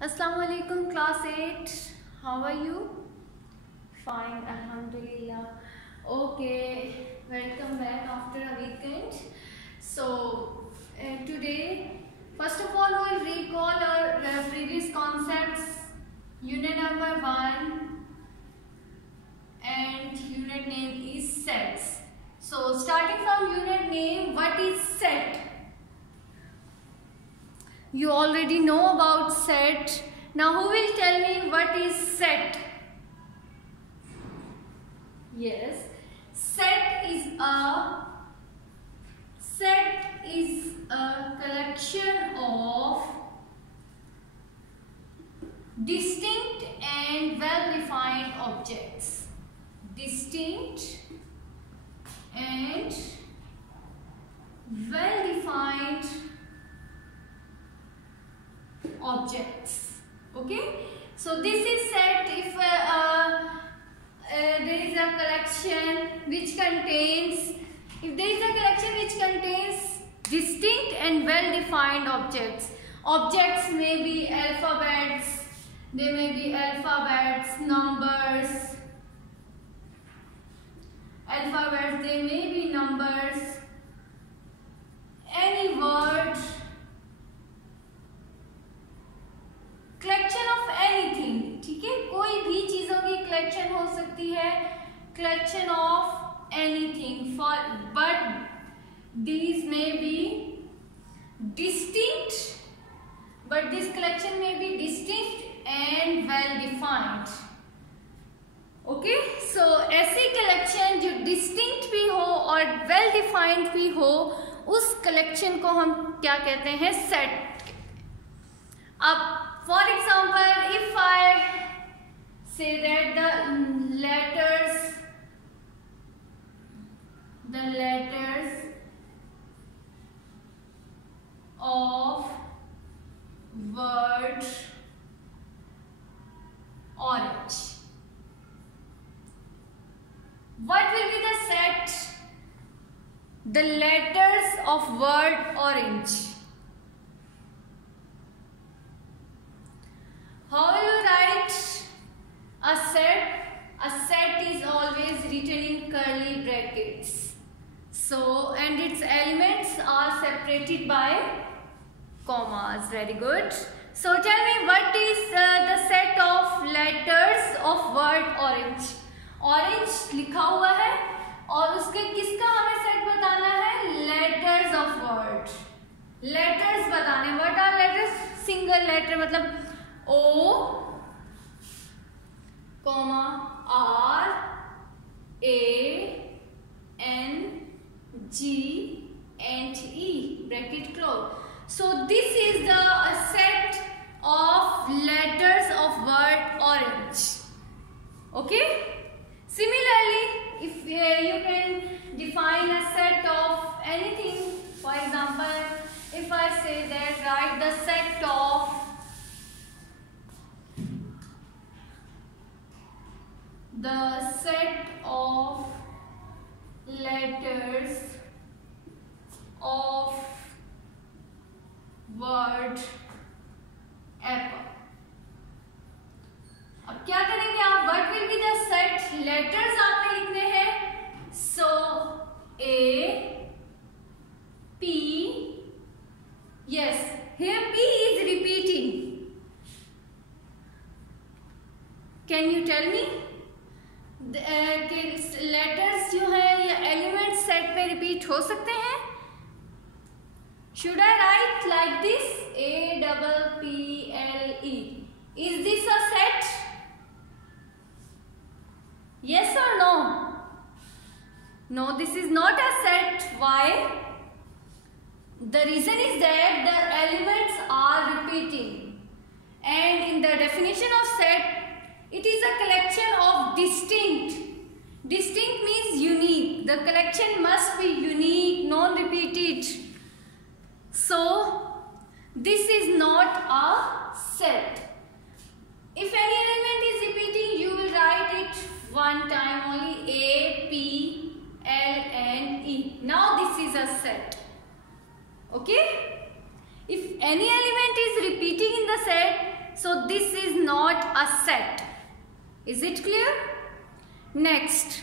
Assalamu alaikum class 8. How are you? Fine, alhamdulillah. Okay, welcome back after a weekend. So today, first of all, we will recall our previous concepts, unit number 1 and unit name is sets. So starting from unit name, what is set? You already know about set. Now who will tell me what is set? Yes, set is a collection of distinct and well-defined objects. Distinct and well-defined objects. Okay, so this is set if there is a collection which contains distinct and well-defined objects. Objects may be alphabets, numbers, they may be numbers, any word, collection of anything, ठीक है, कोई भी चीजों की collection हो सकती है, collection of anything for, but these may be distinct, but this collection may be distinct and well defined. Okay, so ऐसी कलेक्शन जो डिस्टिंक्ट भी हो और वेल डिफाइंड भी हो, उस कलेक्शन को हम क्या कहते हैं? सेट. अब for example, if I say that the letters of word orange, what will be the set? The letters of word orange. How will you write a set? A set is always written in curly brackets. So, and its elements are separated by commas. Very good. So, tell me what is the set of letters of word orange? Orange लिखा हुआ है और उसके किसका हमें set बताना है? Letters of word. Letters बताने. What are letters? Single letter मतलब O, R, A, N, G and E, bracket close. So this is the set of letters of word orange. Okay. Similarly, if you can define a set of anything, for example, if I say that write the set of letters of word apple. अब क्या करेंगे आप? What will be the set? Letters आपने लिखने हैं. So A, P. Yes, here P is repeating. Can you tell me? Letters जो है या एलिमेंट्स सेट में रिपीट हो सकते हैं? Should I write like this? APPLE. Is this a set? Yes और no? No, this is not a set. Why? The reason is that the elements are repeating and in the definition of set it is a collection of distinct. Distinct means unique. The collection must be unique, non-repeated. So, this is not a set. If any element is repeating, you will write it one time only. A, P, L, N, E. Now this is a set. Okay? If any element is repeating in the set, so So this is not a set. Is it clear? Next.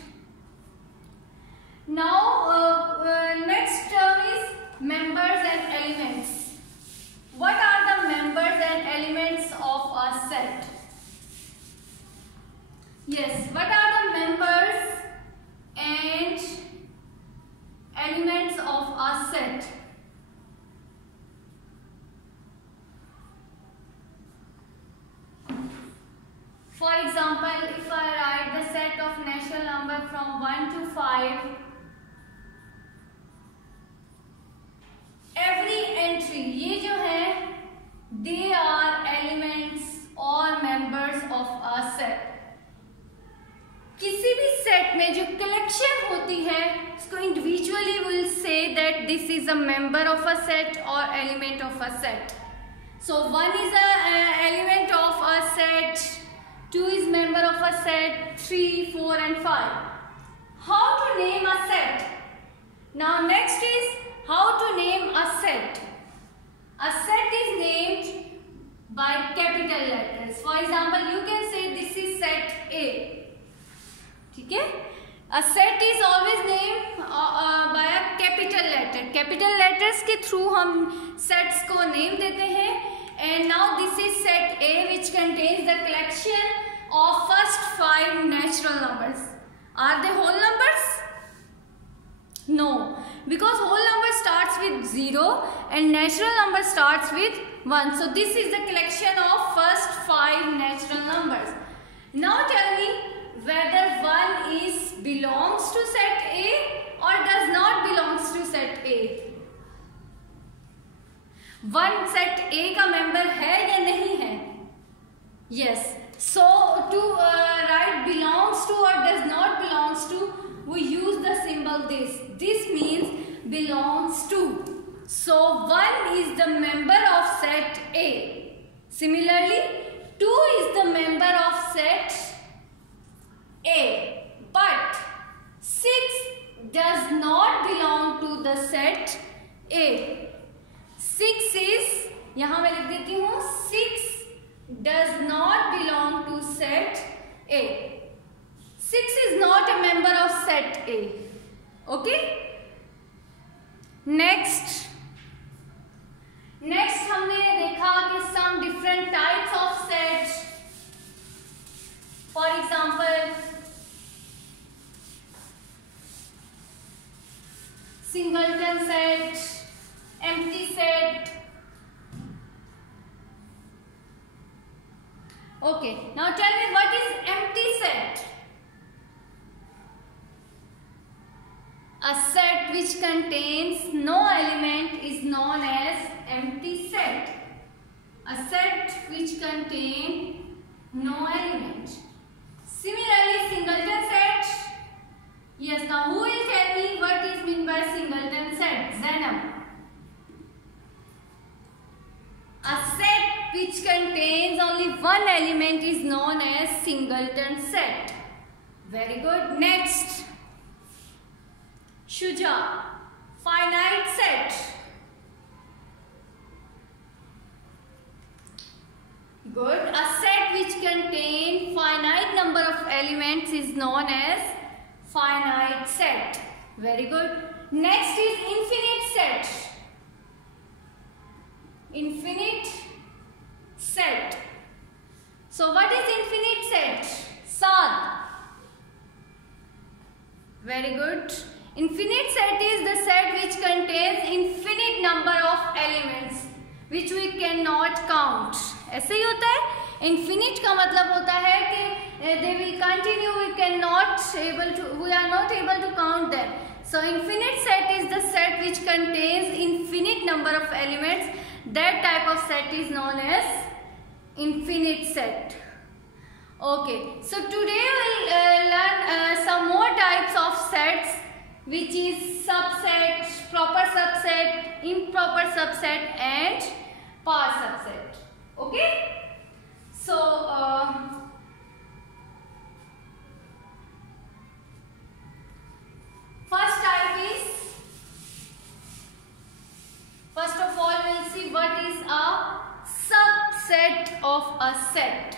Now next term is members and elements. What are the members and elements of a set? Yes, what are the members and elements of a set? For example, if I write the set of natural number from 1 to 5, every entry, ये जो है, they are elements or members of a set. किसी भी set में जो collection होती है उसको individually will say that this is a member of a set और element of a set. So 1 is a element of a set, 2 is member of a set, 3, 4 and 5. How to name a set? Now next is how to name a set. A set is named by capital letters. For example, you can say this is set A. ठीक है? A set is always named by a capital letter. Capital letters के through हम sets को name देते हैं. And now this is set A, which contains the collection of first 5 natural numbers. Are they whole numbers? No, because whole number starts with 0 and natural number starts with 1. So this is the collection of first 5 natural numbers. Now tell me whether 1 is belongs to set A or does not belongs to set A. 1 set A का member है या नहीं है? Yes. So to write belongs to or does not belongs to, we use the symbol this. This means belongs to. So 1 is the member of set A. Similarly, 2 is the member of set A. But 6 does not belong to the set A. 6 is, यहाँ मैं लिख देती हूँ, 6 does not belong to set A. 6 is not a member of set A. Okay? Next हमने देखा कि some different types of sets. For example, singleton set, empty set. Okay, now tell me what is empty set? A set which contains no element is known as empty set. A set which contains no element. Similarly, singleton set. Yes, now who will tell me what is meant by singleton set? Zainab. A set which contains only one element is known as singleton set. Very good. Next. Shuja. Finite set. Good. A set which contains finite number of elements is known as finite set. Very good. Next is infinite set. Infinite set. So what is infinite set? Saad. Very good. Infinite set is the set which contains infinite number of elements which we cannot count. ऐसे ही होता है. Infinite का मतलब होता है कि they will continue. We are not able to count them. So infinite set is the set which contains infinite number of elements. That type of set is known as infinite set. Okay, so today we'll learn some more types of sets, which is subset, proper subset, improper subset and par subset. Okay, so first type is, first of all we'll see what is a subset. set of a set.